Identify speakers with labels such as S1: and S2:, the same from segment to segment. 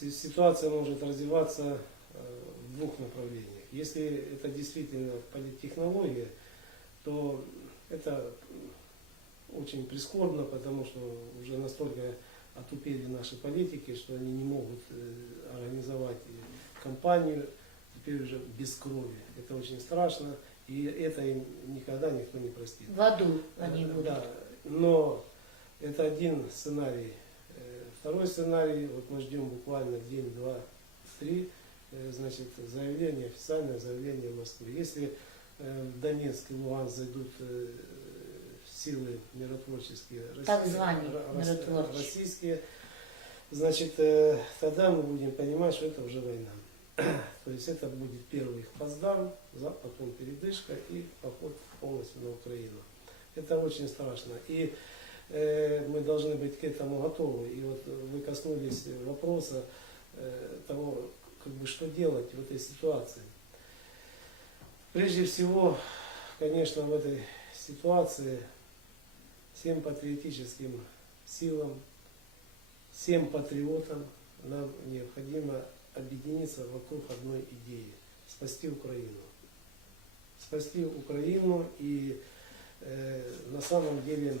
S1: си- ситуация может развиваться э, в двух направлениях. Если это действительно политтехнология, то это очень прискорбно, потому что уже настолько отупели наши политики, что они не могут э, организовать кампанию теперь уже без крови. Это очень страшно, и это им никогда никто не простит.
S2: В аду они
S1: Э,
S2: будут.
S1: Да, но это один сценарий. Второй сценарий, вот мы ждем буквально день, два, три, э, значит, заявление, официальное заявление Москвы. Если э, в Донецк и Луганск зайдут э, силы миротворческие,
S2: Так
S1: российские-
S2: званые миротворческие.
S1: российские, значит, тогда мы будем понимать, что это уже война. То есть это будет первый их за- потом передышка и поход полностью на Украину. Это очень страшно. И мы должны быть к этому готовы. И вот вы коснулись вопроса э, того, как бы, что делать в этой ситуации. Прежде всего, конечно, в этой ситуации всем патриотическим силам, всем патриотам нам необходимо объединиться вокруг одной идеи – спасти Украину. Спасти Украину и э, на самом деле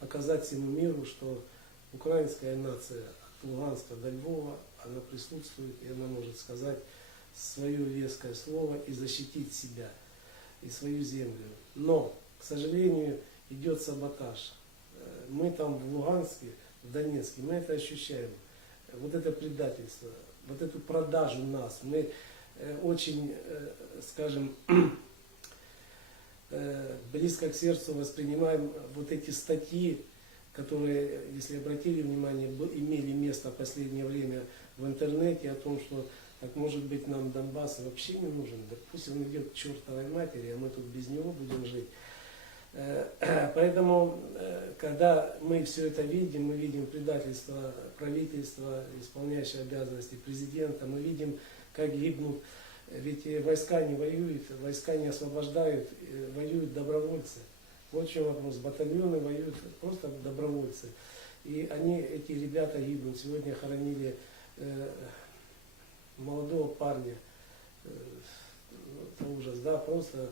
S1: показать всему миру, что украинская нация от Луганска до Львова, она присутствует и она может сказать свое веское слово и защитить себя и свою землю. Но, к сожалению, идет саботаж. Э, Мы там в Луганске, в Донецке, мы это ощущаем. Вот это предательство, вот эту продажу нас. Мы э, очень, э, скажем, э, близко к сердцу воспринимаем вот эти статьи, которые, если обратили внимание, имели место в последнее время в интернете о том, что так может быть нам Донбасс вообще не нужен, да пусть он идет к чертовой матери, а мы тут без него будем жить. Э, Поэтому, э, когда мы все это видим, мы видим предательство правительства, исполняющего обязанности президента, мы видим, как гибнут, ведь войска не воюют, войска не освобождают, воюют добровольцы. Вот в чем вопрос. Батальоны воюют просто добровольцы. И они, эти ребята гибнут. Сегодня хоронили э, молодого парня. Э, это ужас, да, просто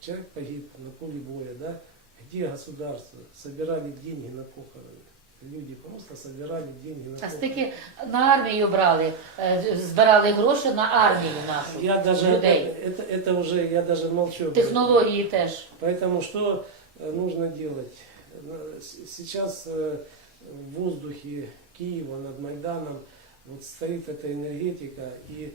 S1: человек погиб на поле боя, да. Где государство? Собирали деньги на похороны Люди просто собирали деньги на
S2: А
S1: похороны.
S2: стільки на армію брали, е, збирали гроші на армію нашу.
S1: Я даже
S2: людей.
S1: это, это, это уже, я даже молчу. об этом.
S2: Технології теж.
S1: Поэтому что э, нужно делать? На- с- Сейчас э, в воздухе Киева над Майданом вот стоит эта энергетика и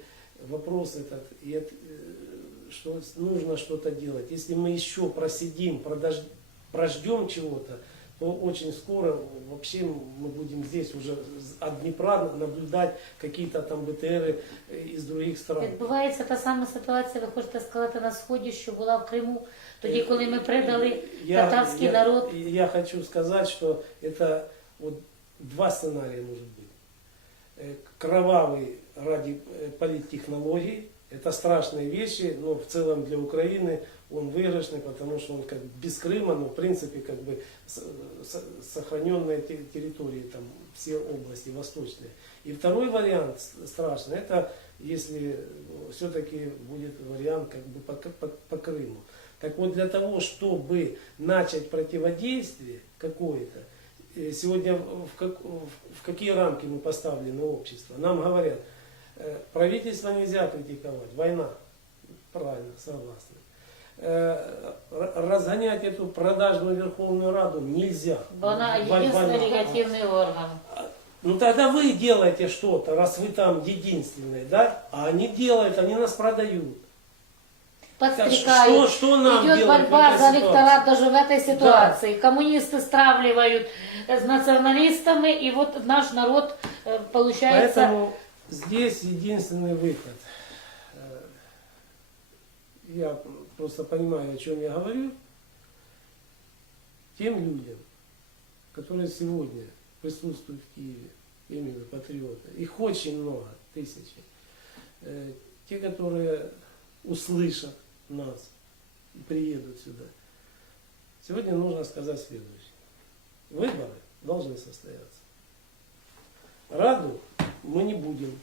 S1: вопрос этот, и это, э, что с- нужно что-то делать. Если мы еще просидим, продож- прождем чего-то, то очень скоро вообще мы будем здесь уже с- от Днепра наблюдать какие-то там БТРы э, из других стран.
S2: Відбувається та сама ситуація, ви хочете сказати, на Сході, що була в Криму, тоді, коли ми предали татарський
S1: я,
S2: народ.
S1: Я хочу сказать, что это вот два сценария может быть. Э, Кровавый ради э, политтехнологий, это страшные вещи, но в целом для Украины он выигрышный, потому что он как без Крыма, но в принципе как бы сохраненные те- территории, там все области восточные. И второй вариант страшный, это если все-таки будет вариант как бы по, по, по Крыму. Так вот, для того, чтобы начать противодействие какое-то, э, сегодня в, как- в- какие рамки мы поставлены общество? Нам говорят, правительство нельзя критиковать, война. Правильно, согласны. Э, Разгонять эту продажную Верховную Раду нельзя.
S2: Єдиний
S1: война.
S2: легативний орган.
S1: Ну тогда вы делаете что-то, раз вы там единственные, да? А они делают, они нас продают.
S2: Подстрекают.
S1: Что, что нам
S2: Идет
S1: делать
S2: борьба за электорат даже в этой ситуации. Коммунисты стравливают с националистами, и вот наш народ, э, получается,
S1: Поэтому здесь единственный выход. Э, Я просто понимаю, о чем я говорю. Тем людям, которые сегодня присутствуют в Киеве, именно патриоты, их очень много, тысячи. Э, Те, которые услышат нас и приедут сюда. Сегодня нужно сказать следующее. Выборы должны состояться. Раду мы не будем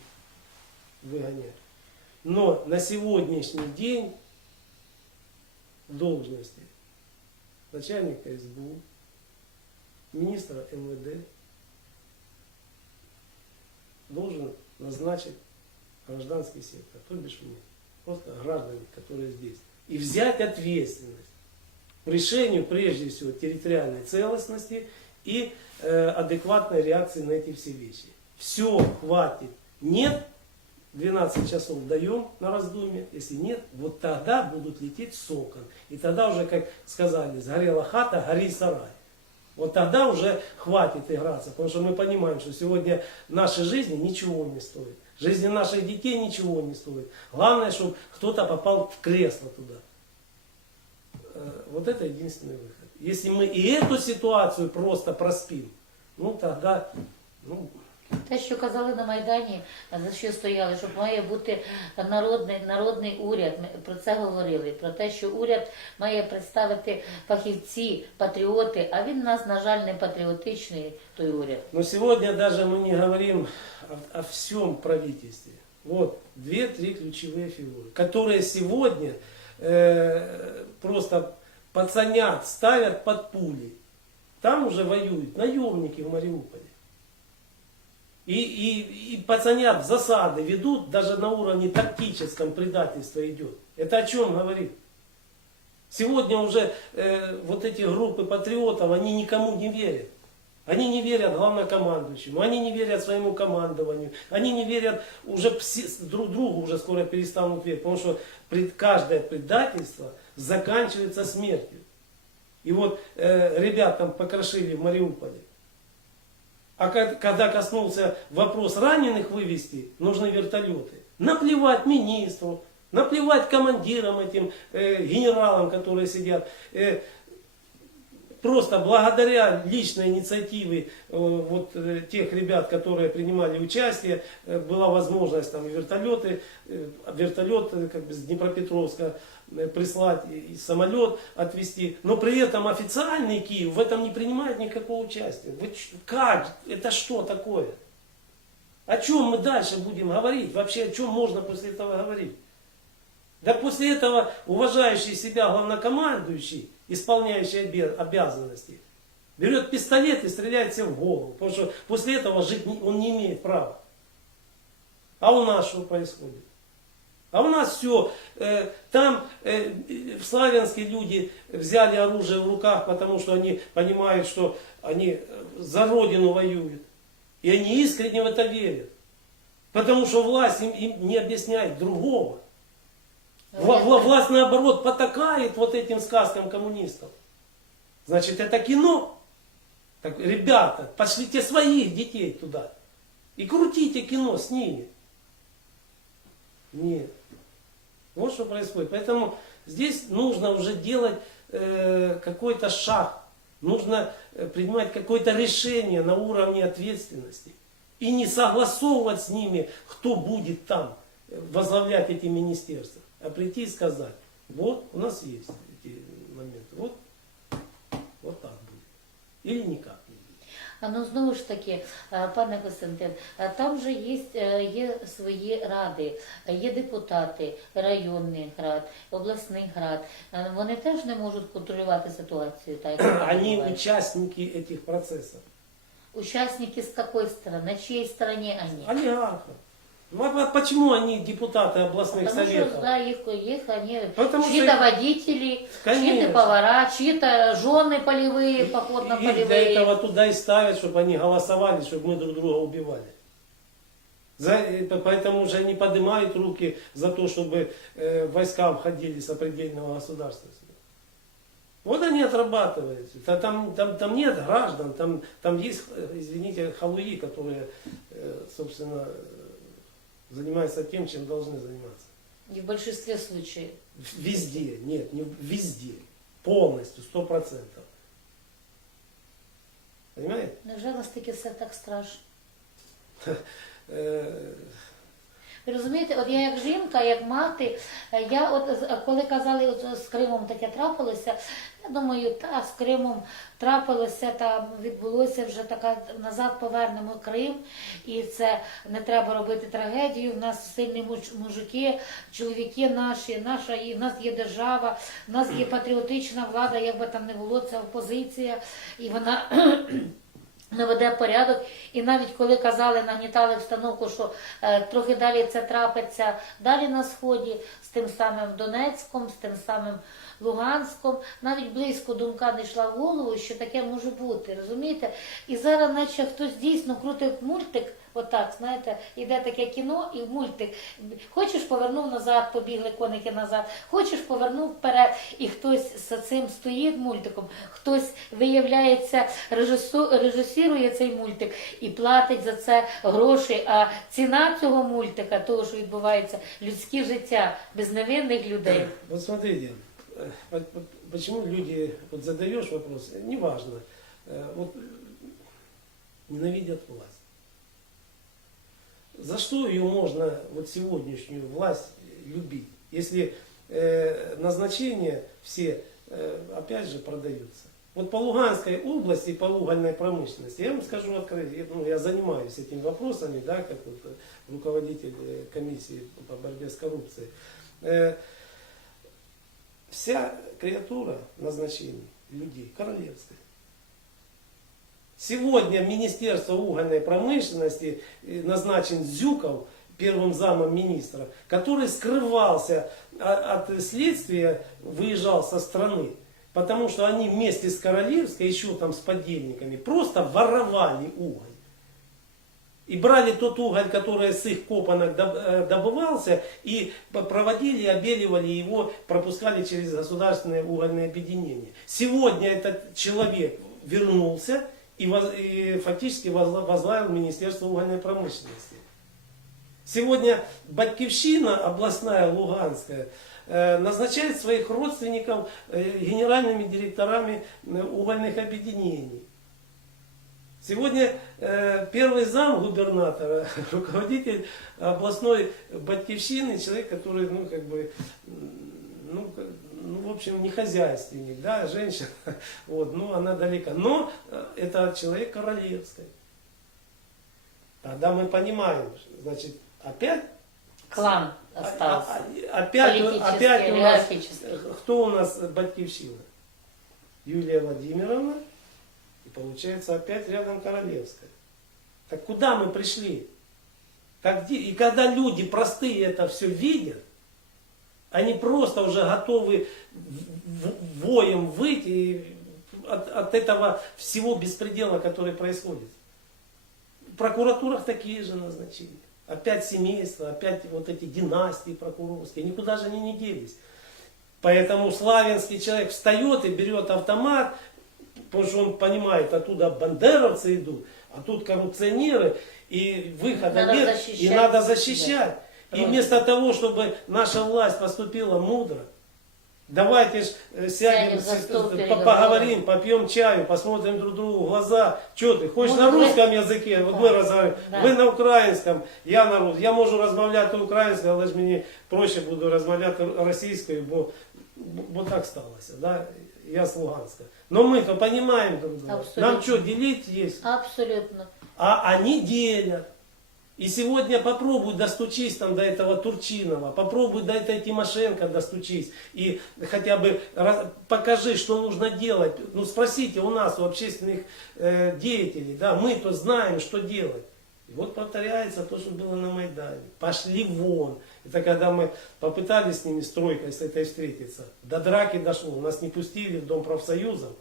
S1: выгонять. Но на сегодняшний день должности начальника СБУ, министра МВД должен назначить гражданский сектор, то бишь мы, просто граждане, которые здесь. И взять ответственность по решению, прежде всего, территориальной целостности и э, адекватной реакции на эти все вещи. Все, хватит. Нет, 12 часов даем на раздумье. Если нет, вот тогда будут лететь с окон. И тогда уже, как сказали, сгорела хата, гори сарай. Вот тогда уже хватит играться, потому что мы понимаем, что сегодня наши жизни ничего не стоит. Жизни наших детей ничего не стоит. Главное, чтобы кто-то попал в кресло туда. Э, Вот это единственный выход. Если мы и эту ситуацию просто проспим, ну тогда, ну,
S2: Те, що казали на Майдані, за що стояли, що має бути народний, народний уряд. Ми про це говорили. Про те, що уряд має представити фахівці, патріоти, а він у нас, на жаль, не патріотичний той уряд.
S1: Но сегодня даже мы не говорим о, о всем правительстве. Вот две-три ключевые фигуры, которые сегодня э, просто пацанят ставят под пули. Там уже воюют наемники в Мариуполе. И, и, и пацанят засады ведут, даже на уровне тактическом предательства идет. Это о чем говорит? Сегодня уже э, вот эти группы патриотов, они никому не верят. Они не верят главнокомандующему, они не верят своему командованию, они не верят уже все- друг другу, уже скоро перестанут верить, потому что пред- каждое предательство заканчивается смертью. И вот э, ребят там покрошили в Мариуполе. А когда коснулся вопрос раненых вывести, нужны вертолеты. Наплевать министру, наплевать командирам этим, э, генералам, которые сидят. Э, просто благодаря личной инициативе э, вот э, тех ребят, которые принимали участие, э, была возможность там вертолеты, э, вертолет э, как бы с Днепропетровска прислать и, и самолет отвезти. Но при этом официальный Киев в этом не принимает никакого участия. Вы как? Это что такое? О чем мы дальше будем говорить? Вообще о чем можно после этого говорить? Да после этого уважающий себя главнокомандующий, исполняющий обязанности, берет пистолет и стреляет себе в голову. Потому что после этого жить он не имеет права. А у нас что происходит? А у нас все, там э, в Славянске люди взяли оружие в руках, потому что они понимают, что они э, за родину воюют. И они искренне в это верят. Потому что власть им, им не объясняет другого. Вла- вла- власть наоборот потакает вот этим сказкам коммунистов. Значит, это кино. Так, ребята, пошлите своих детей туда. И крутите кино с ними. Нет. Вот что происходит. Поэтому здесь нужно уже делать э, какой-то шаг. Нужно э, принимать какое-то решение на уровне ответственности. И не согласовывать с ними, кто будет там э, возглавлять эти министерства. А прийти и сказать, вот у нас есть эти моменты. Вот, вот так будет. Или никак
S2: Ну знову ж таки, е, пане Костянтин, е, там же є е, є свої ради, є депутати районний град, обласний град. Вони теж не можуть контролювати ситуацію. Так, Вони
S1: учасники цих процесів.
S2: Учасники з якої сторони? На чиїй стороні вони?
S1: Олігархи. Ну, а по- почему они депутаты областных
S2: Потому
S1: советов?
S2: что, да, их, их они,
S1: Потому что
S2: чьи-то
S1: их-
S2: водители, чьи-то повара, чьи-то жены полевые,
S1: Их для
S2: походно-полевые.
S1: этого туда и ставят, чтобы они голосовали, чтобы мы друг друга убивали. За, э, по- поэтому же они поднимают руки за то, чтобы э, войска входили с определенного государства. Вот они отрабатывают. Та- Там, там, там нет граждан, там, там есть, э, извините, халуи, которые, э, собственно, занимаются тем, чем должны заниматься.
S2: И в большинстве случаев.
S1: Везде, нет, не везде. Полностью, сто процентов. Понимаете?
S2: Невже настільки все так страшно? Розумієте, от я як жінка, як мати, е, я от коли казали, от з Кримом таке трапилося, я думаю, та з Кримом трапилося, там відбулося вже така назад повернемо Крим, і це не треба робити трагедію. У нас сильні муж- мужики, чоловіки наші, наша і в нас є держава, в нас є патріотична влада, як би там не було, це опозиція, і вона. Наведе порядок. І навіть коли казали, нагнітали встановку, що е, трохи далі це трапиться далі на сході, з тим самим Донецьком, з тим самим Луганськом, навіть близько думка не йшла в голову, що таке може бути, розумієте? І зараз, наче хтось дійсно крутить мультик. Отак, знаєте, іде таке кіно і мультик. Хочеш повернув назад, побігли коники назад, хочеш повернув вперед, і хтось за цим стоїть мультиком, хтось виявляється, режису, режисірує цей мультик і платить за це гроші. А ціна цього мультика, того, що відбувається, людське життя безневинних людей.
S1: Вот смотрите, э, вот- вот почему люди, вот задаешь вопрос, э, неважно, э, вот э, ненавидят власть. За что ее можно, вот сегодняшнюю власть, любить, если э, назначения все, э, опять же, продаются? Вот по Луганской области, по угольной промышленности, я вам скажу я, ну, я занимаюсь этими вопросами, да, как вот э, руководитель э, комиссии по борьбе с коррупцией. Э, вся креатура назначений людей королевская. Сегодня Министерство угольной промышленности э, назначен Зюков первым замом министра, который скрывался о- от следствия, выезжал со страны, потому что они вместе с Королевской, еще там с подельниками, просто воровали уголь. И брали тот уголь, который с их копанок э, добывался, и проводили, обеливали его, пропускали через государственное угольное объединение. Сегодня этот человек вернулся и, воз- и фактически возглавил Министерство угольной промышленности. Сегодня Батькивщина, областная, Луганская, э, назначает своих родственников э, генеральными директорами э, угольных объединений. Сегодня первый зам губернатора, руководитель областной батькивщины, человек, который, ну, как бы, ну, ну, в общем, не хозяйственник, да, женщина, вот, ну, она далека. Но э, это человек королевской. Тогда мы понимаем, значит, опять
S2: Клан
S1: а-
S2: остался.
S1: а- опять, опять у нас, э, кто у нас батькивщина? Юлия Владимировна, и получается опять рядом Королевская. Так куда мы пришли? Так где? И когда люди простые это все видят, они просто уже готовы воем выйти от, от этого всего беспредела, который происходит. В прокуратурах такие же назначения. Опять семейство, опять вот эти династии прокурорские. Никуда же они не делись. Поэтому славянский человек встает и берет автомат, потому что он понимает, оттуда бандеровцы идут, а тут коррупционеры, и выхода
S2: Надо
S1: нет, и
S2: защищать.
S1: надо защищать. И
S2: Правильно.
S1: вместо того, чтобы наша власть поступила мудро, давайте ж э, сядем,
S2: Сядем за
S1: с-
S2: стол
S1: по-
S2: переговоров.
S1: поговорим, попьем чаю, посмотрим друг другу в глаза. Что ты, хочешь
S2: Может,
S1: на
S2: вы-
S1: русском языке? Вот
S2: Да.
S1: мы разговариваем.
S2: Да.
S1: Ви на українському, я на русском. Я можу розмовляти українською, але ж мені проще буду розмовляти російською, бо, бо, бо так сталося. Да? Я з Луганська. Но мы то понимаем друг друга.
S2: Абсолютно.
S1: Нам что, делить есть?
S2: Абсолютно.
S1: А они делят. И сегодня попробуй достучись там до этого Турчинова, попробуй до этой Тимошенко достучись. И хотя бы покажи, что нужно делать. Ну спросите у нас, у общественных э, деятелей, да, мы-то знаем, что делать. И вот повторяется то, что было на Майдане. Пошли вон. Это когда мы попытались с ними стройкой с этой встретиться. До драки дошло. Нас не пустили в Дом профсоюзов.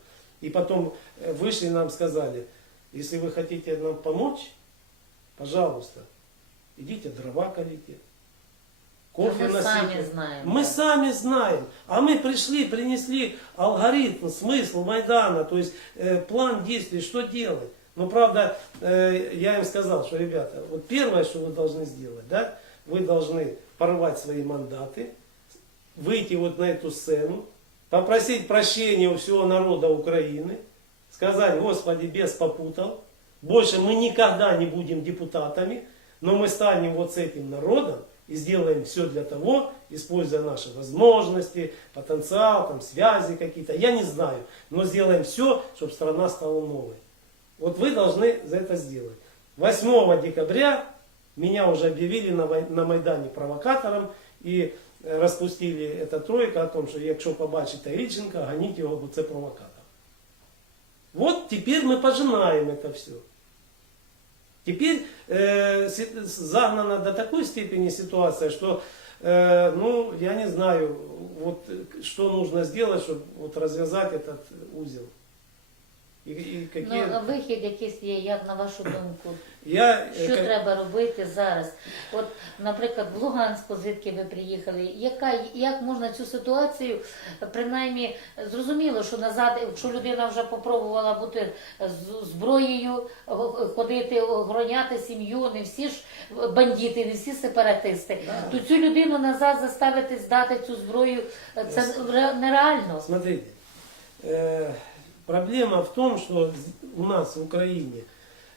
S1: И потом э, вышли нам сказали, если вы хотите нам помочь, пожалуйста, идите дрова колите. Кофе
S2: Мы
S1: носите.
S2: сами знаем,
S1: Мы
S2: да.
S1: сами знаем. А мы пришли, принесли алгоритм, смысл Майдана, то есть э, план действий, что делать. Но правда, э, я им сказал, что, ребята, вот первое, что вы должны сделать, да, вы должны порвать свои мандаты, выйти вот на эту сцену, попросить прощения у всего народа Украины, сказать, Господи, бес попутал, больше мы никогда не будем депутатами, но мы станем вот с этим народом и сделаем все для того, используя наши возможности, потенциал, там, связи какие-то, я не знаю, но сделаем все, чтобы страна стала новой. Вот вы должны за это сделать. 8 декабря меня уже объявили на, вой- на Майдане провокатором і е, розпустили ця тройка о том, що якщо побачите Ільченка, ганіть його, бо це провокатор. Вот теперь мы пожинаем это все. Теперь э, загнана до такой степени ситуация, что, э, ну, я не знаю, вот э, что нужно сделать, чтобы вот развязать этот узел. И, и какие...
S2: Ну, а вихід якийсь є, як на вашу думку?
S1: я,
S2: Що
S1: как-
S2: треба робити зараз? От, наприклад, в Луганську, звідки ви приїхали, яка, як можна цю ситуацію, принаймні, зрозуміло, що назад, якщо людина вже попробувала бути з зброєю, ходити, охороняти сім'ю, не всі ж бандити, не всі сепаратисти, то цю людину назад заставити здати цю зброю, це ре- нереально.
S1: Смотрите, э, проблема в том, что у нас в Украине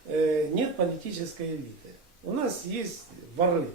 S1: э, нет политической элиты. У нас есть воры.